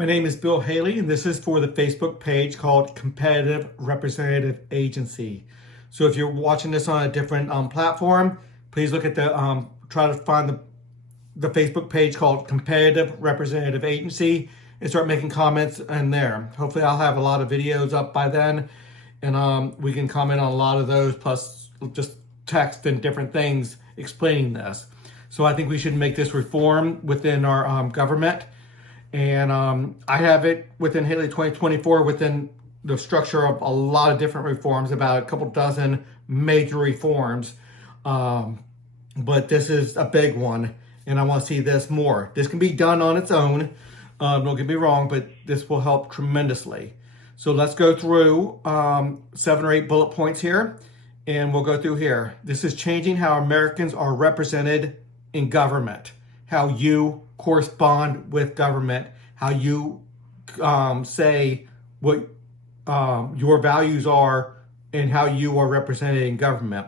My name is Bill Haley, and this is for the Facebook page called Competitive Representative Agency. So if you're watching this on a different platform, please look at try to find the Facebook page called Competitive Representative Agency and start making comments in there. Hopefully I'll have a lot of videos up by then, and we can comment on a lot of those, plus just text and different things explaining this. So I think we should make this reform within our government. And I have it within Haley 2024 within the structure of a lot of different reforms, about a couple dozen major reforms. But this is a big one, and I want to see this more. This can be done on its own, don't get me wrong, but this will help tremendously. So let's go through 7 or 8 bullet points here, and we'll go through here. This is changing how Americans are represented in government, how you correspond with government, how you say what your values are and how you are represented in government.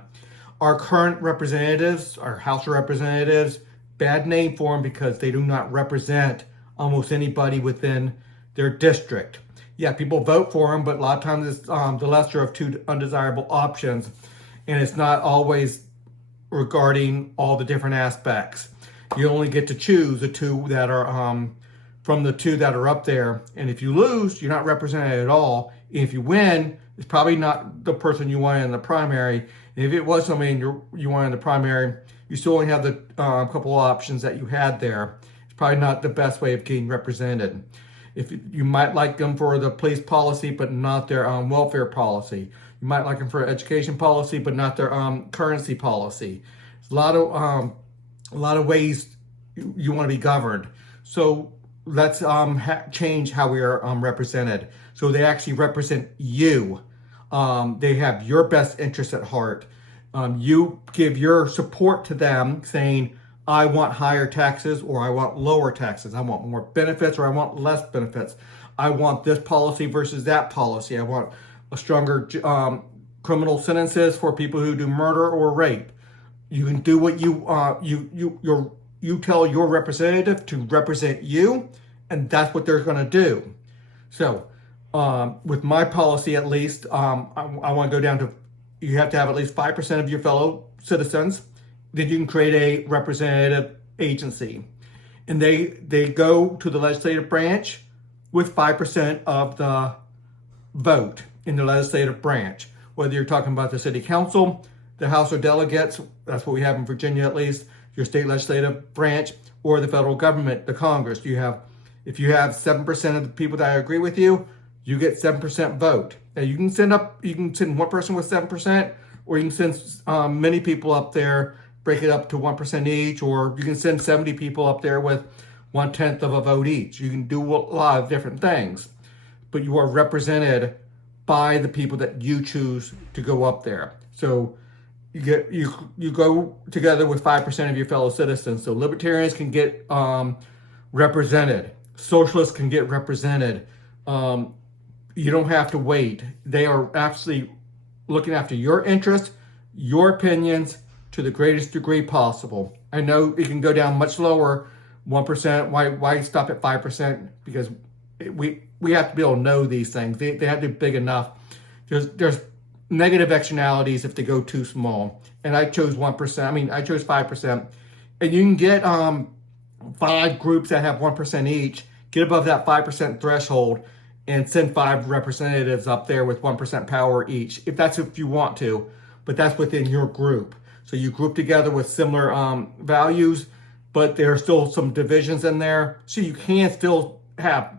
Our current representatives, our House of Representatives, bad name for them because they do not represent almost anybody within their district. Yeah, people vote for them, but a lot of times it's the lesser of two undesirable options, and it's not always regarding all the different aspects. You only get to choose the two that are from the two that are up there. And if you lose, you're not represented at all. If you win, it's probably not the person you wanted in the primary. And if it was somebody you wanted in the primary, you still only have the couple of options that you had there. It's probably not the best way of getting represented. If you might like them for the police policy, but not their welfare policy. You might like them for education policy, but not their currency policy. There's a lot of ways you want to be governed. So let's change how we are represented. So they actually represent you. They have your best interests at heart. You give your support to them, saying, I want higher taxes or I want lower taxes. I want more benefits or I want less benefits. I want this policy versus that policy. I want a stronger criminal sentences for people who do murder or rape. You can do what you tell your representative to represent you, and that's what they're going to do. So, with my policy, at least, I want to go down to you have to have at least 5% of your fellow citizens. Then you can create a representative agency, and they go to the legislative branch with 5% of the vote in the legislative branch. Whether you're talking about the city council, the House of Delegates, that's what we have in Virginia at least, your state legislative branch, or the federal government, the Congress. If you have 7% of the people that agree with you, you get 7% vote. Now you can send one person with 7%, or you can send many people up there, break it up to 1% each, or you can send 70 people up there with 1/10 of a vote each. You can do a lot of different things, but you are represented by the people that you choose to go up there. So you go together with 5% of your fellow citizens. So libertarians can get represented. Socialists can get represented. You don't have to wait. They are actually looking after your interests, your opinions to the greatest degree possible. I know it can go down much lower, 1%. Why stop at 5%? Because we have to be able to know these things. They have to be big enough. There's negative externalities if they go too small. And I chose 1%. I mean, I chose 5%. And you can get 5 groups that have 1% each, get above that 5% threshold, and send 5 representatives up there with 1% power each, if you want to. But that's within your group. So you group together with similar values, but there are still some divisions in there. So you can still have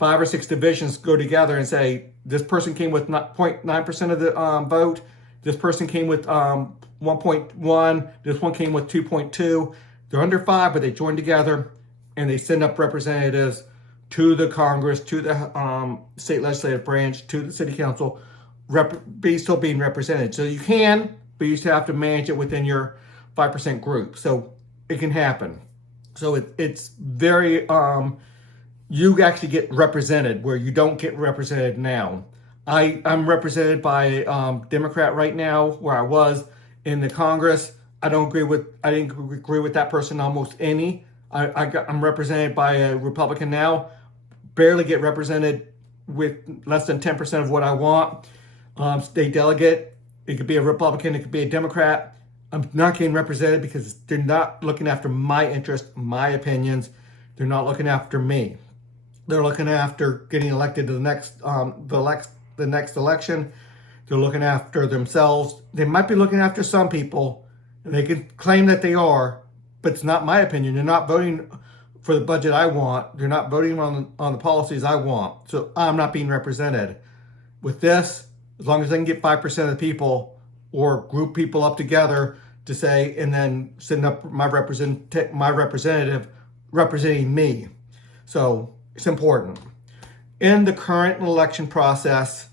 5 or 6 divisions go together and say, this person came with 0.9% of the vote. This person came with 1.1. This one came with 2.2. They're under 5, but they join together and they send up representatives to the Congress, to the state legislative branch, to the city council, still being represented. So you can, but you still have to manage it within your 5% group. So it can happen. So it's very, you actually get represented where you don't get represented now. I'm represented by a Democrat right now, where I was in the Congress. I didn't agree with that person almost any. I'm represented by a Republican now, barely get represented with less than 10% of what I want. State delegate, it could be a Republican, it could be a Democrat. I'm not getting represented because they're not looking after my interests, my opinions. They're not looking after me. They're looking after getting elected to the next election. They're looking after themselves. They might be looking after some people, and they can claim that they are, but it's not my opinion. They're not voting for the budget I want. They're not voting on the policies I want. So I'm not being represented. With this, as long as I can get 5% of the people or group people up together to say, and then send up my representative representing me. So it's important. In the current election process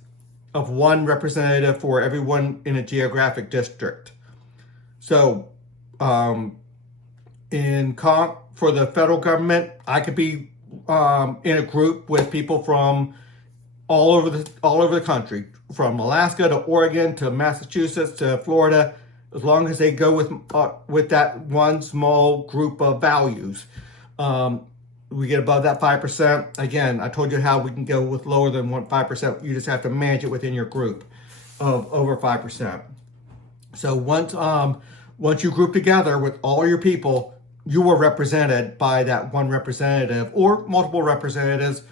of one representative for everyone in a geographic district. So for the federal government, I could be in a group with people from all over the country, from Alaska to Oregon to Massachusetts to Florida, as long as they go with that one small group of values. We get above that 5%. Again, I told you how we can go with lower than 5%. You just have to manage it within your group of over 5%. So once you group together with all your people, you are represented by that one representative or multiple representatives.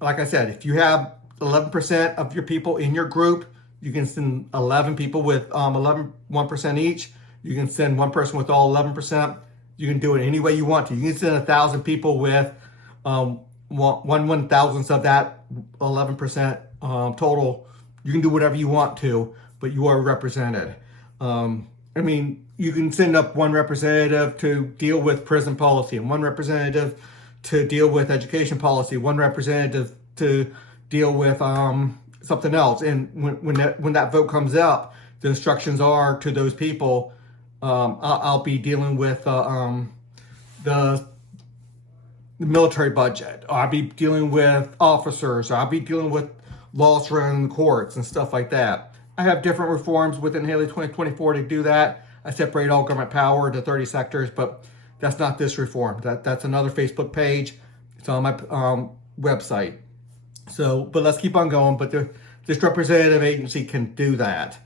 Like I said, if you have 11% of your people in your group, you can send 11 people with 1% each. You can send one person with all 11%. You can do it any way you want to. You can send 1,000 people with 1/1000th of that 11% total. You can do whatever you want to, but you are represented. I mean, you can send up one representative to deal with prison policy, and one representative to deal with education policy, one representative to deal with something else. And when that vote comes up, the instructions are to those people. I'll be dealing with the military budget. Or I'll be dealing with officers. Or I'll be dealing with laws surrounding the courts and stuff like that. I have different reforms within Haley 2024 to do that. I separate all government power into 30 sectors, but that's not this reform. That's another Facebook page. It's on my website. So, but let's keep on going. But this representative agency can do that.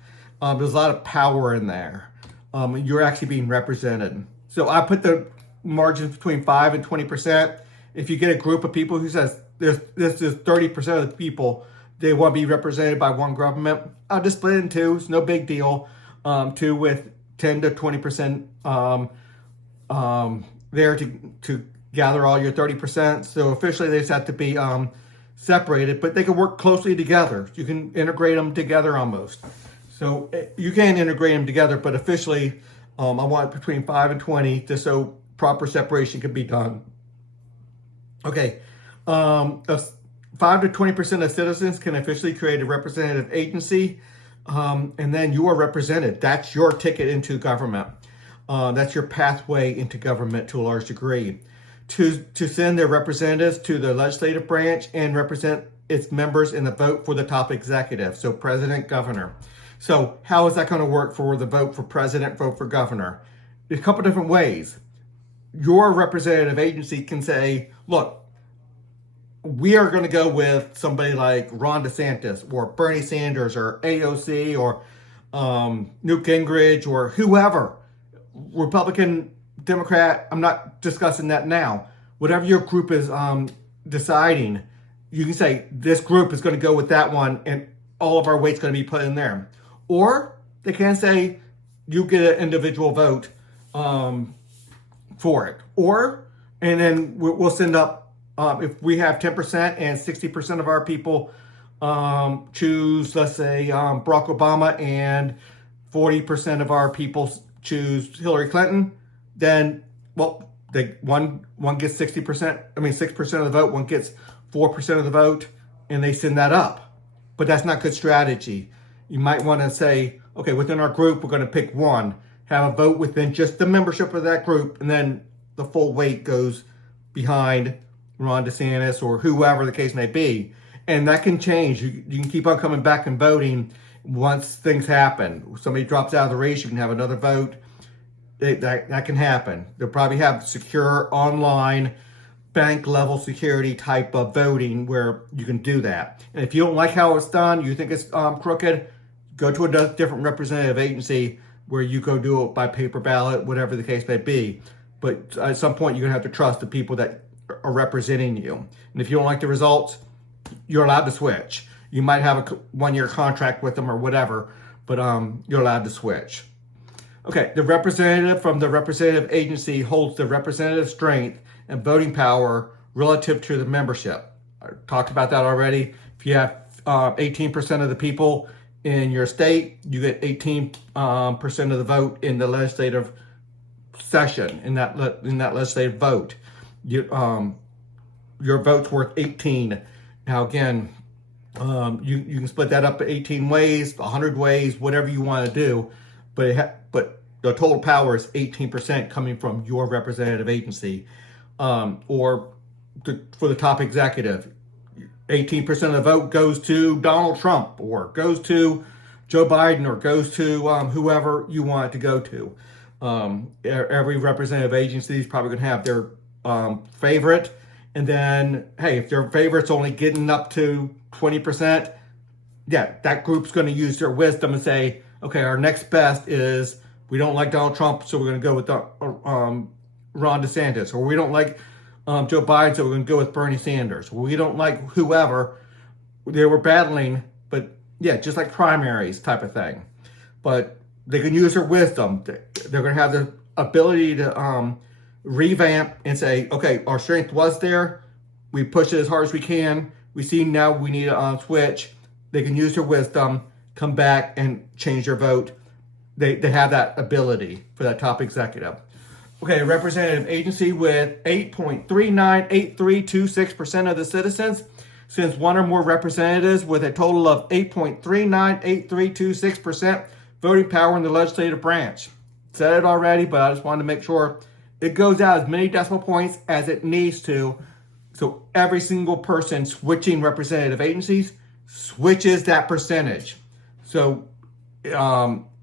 There's a lot of power in there. You're actually being represented. So I put the margins between 5 and 20%. If you get a group of people who says this is 30% of the people, they want to be represented by one government, I'll just split it in two. It's no big deal. Two with 10 to 20% there to gather all your 30%. So officially they just have to be separated, but they can work closely together. You can integrate them together almost. So you can integrate them together, but officially I want between 5 and 20 just so proper separation can be done. Okay, 5 to 20% of citizens can officially create a representative agency, and then you are represented. That's your ticket into government. That's your pathway into government to a large degree. To send their representatives to the legislative branch and represent its members in the vote for the top executive, so president, governor. So how is that going to work for the vote for president, vote for governor? There's a couple different ways. Your representative agency can say, look, we are going to go with somebody like Ron DeSantis or Bernie Sanders or AOC or Newt Gingrich or whoever, Republican, Democrat. I'm not discussing that now. Whatever your group is deciding, you can say this group is going to go with that one and all of our weight's going to be put in there. Or they can say you get an individual vote for it. And then we'll send up, if we have 10% and 60% of our people choose, let's say, Barack Obama and 40% of our people choose Hillary Clinton, then, well, one gets 60%, 6% of the vote, one gets 4% of the vote, and they send that up. But that's not good strategy. You might want to say, okay, within our group, we're going to pick one, have a vote within just the membership of that group, and then the full weight goes behind Ron DeSantis or whoever the case may be. And that can change. You can keep on coming back and voting once things happen. Somebody drops out of the race, you can have another vote. That can happen. They'll probably have secure online bank level security type of voting where you can do that. And if you don't like how it's done, you think it's crooked, go to a different representative agency where you go do it by paper ballot, whatever the case may be. But at some point, you're gonna have to trust the people that are representing you. And if you don't like the results, you're allowed to switch. You might have a 1-year contract with them or whatever, but you're allowed to switch. Okay, the representative from the representative agency holds the representative strength and voting power relative to the membership. I talked about that already. If you have 18% of the people in your state, you get 18% of the vote in the legislative session, in that legislative vote. Your vote's worth 18. Now again, you can split that up 18 ways, 100 ways, whatever you want to do, but the total power is 18% coming from your representative agency, for the top executive. 18% of the vote goes to Donald Trump, or goes to Joe Biden, or goes to whoever you want it to go to. Every representative agency is probably going to have their favorite. And then, hey, if their favorite's only getting up to 20%, yeah, that group's going to use their wisdom and say, okay, our next best is, we don't like Donald Trump, so we're going to go with Ron DeSantis. Or we don't like Joe Biden, so we're going to go with Bernie Sanders. Or we don't like whoever. They were battling, but yeah, just like primaries type of thing. But they can use their wisdom. They're going to have the ability to revamp and say, okay, our strength was there. We push it as hard as we can. We see now we need to switch. They can use their wisdom, come back and change their vote. They have that ability for that top executive. Okay, a representative agency with 8.398326% of the citizens sends one or more representatives with a total of 8.398326% voting power in the legislative branch. Said it already, but I just wanted to make sure it goes out as many decimal points as it needs to, so every single person switching representative agencies switches that percentage. So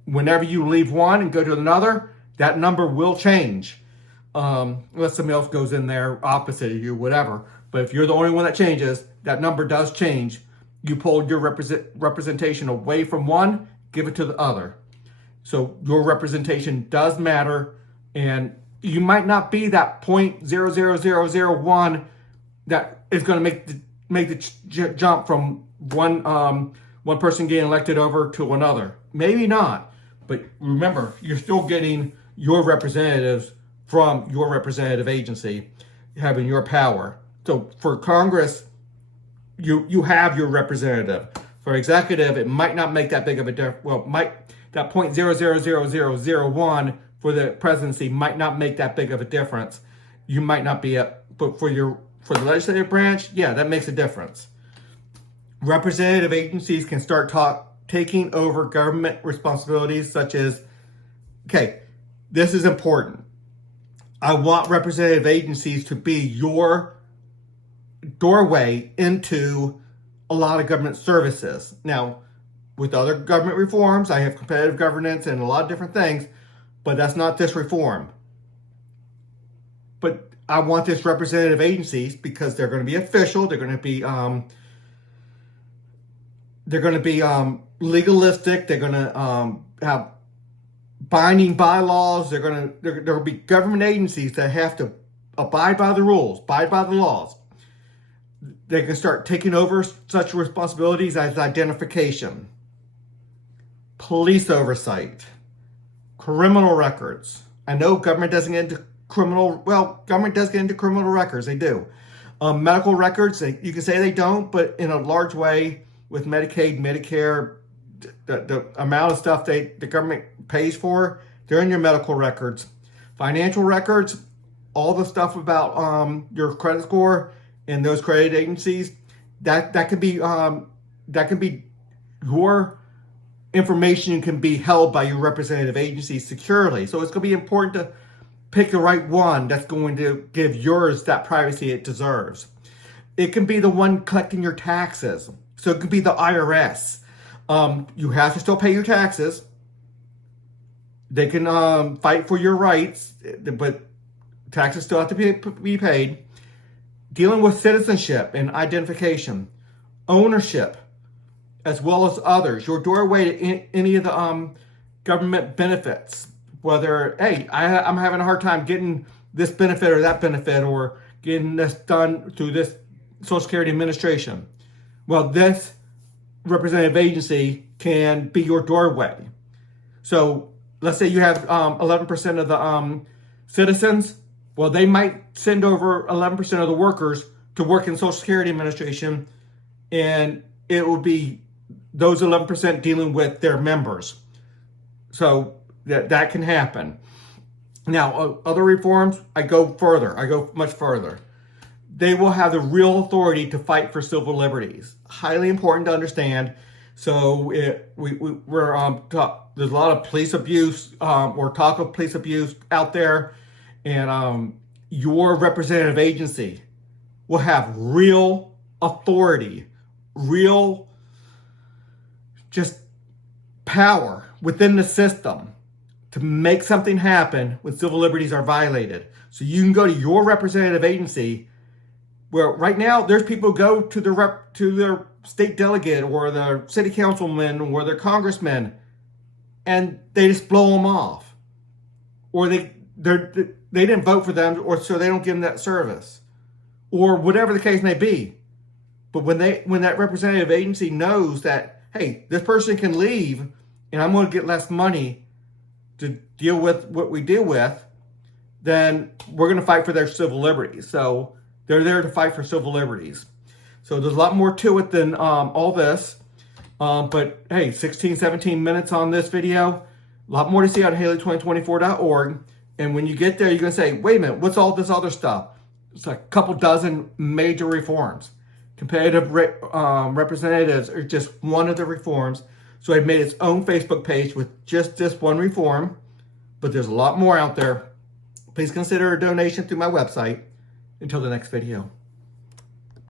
whenever you leave one and go to another, that number will change. Unless somebody else goes in there opposite of you, whatever. But if you're the only one that changes, that number does change. You pull your representation away from one, give it to the other. So your representation does matter, and you might not be that 0.00001 that is going to make the jump from one person getting elected over to another. Maybe not, but remember, you're still getting your representatives from your representative agency, having your power. So for Congress, you have your representative. For executive, it might not make that big of a difference. Well, that 0.00001 for the presidency might not make that big of a difference. You might not be but for the legislative branch, yeah, that makes a difference. Representative agencies can start taking over government responsibilities such as, okay, this is important. I want representative agencies to be your doorway into a lot of government services. Now, with other government reforms, I have competitive governance and a lot of different things, but that's not this reform. But I want this representative agencies because they're going to be official. They're going to be legalistic. They're going to have binding bylaws. There will be government agencies that have to abide by the rules, abide by the laws. They can start taking over such responsibilities as identification, police oversight, criminal records. I know government doesn't get into government does get into criminal records. They do. Medical records, you can say they don't, but in a large way with Medicaid, Medicare, the amount of stuff the government pays for, they're in your medical records. Financial records, all the stuff about your credit score and those credit agencies, that can be your information can be held by your representative agency securely. So it's going to be important to pick the right one that's going to give yours that privacy it deserves. It can be the one collecting your taxes. So it could be the IRS. You have to still pay your taxes. They can fight for your rights, but taxes still have to be paid. dealing with citizenship and identification, ownership, as well as others, your doorway to any of the government benefits, whether, hey, I'm having a hard time getting this benefit or that benefit, or getting this done through this Social Security Administration. Well, this representative agency can be your doorway. So let's say you have 11% of the citizens. Well, they might send over 11% of the workers to work in Social Security Administration, and it will be those 11% dealing with their members. So that can happen. Now, other reforms, I go further. I go much further. They will have the real authority to fight for civil liberties. Highly important to understand. So there's a lot of police abuse or talk of police abuse out there, and your representative agency will have real authority, real just power within the system to make something happen when civil liberties are violated. So you can go to your representative agency, where right now there's people who go to their state delegate or their city councilman or their congressman, and they just blow them off, or they didn't vote for them, or so they don't give them that service, or whatever the case may be. But when that representative agency knows that, hey, this person can leave and I'm going to get less money to deal with what we deal with, then we're going to fight for their civil liberties. So they're there to fight for civil liberties. So there's a lot more to it than all this. But hey, 16, 17 minutes on this video. A lot more to see on Haley2024.org. And when you get there, you're going to say, wait a minute, what's all this other stuff? It's a couple dozen major reforms. Competitive representatives are just one of the reforms. So I've made its own Facebook page with just this one reform, but there's a lot more out there. Please consider a donation through my website. Until the next video.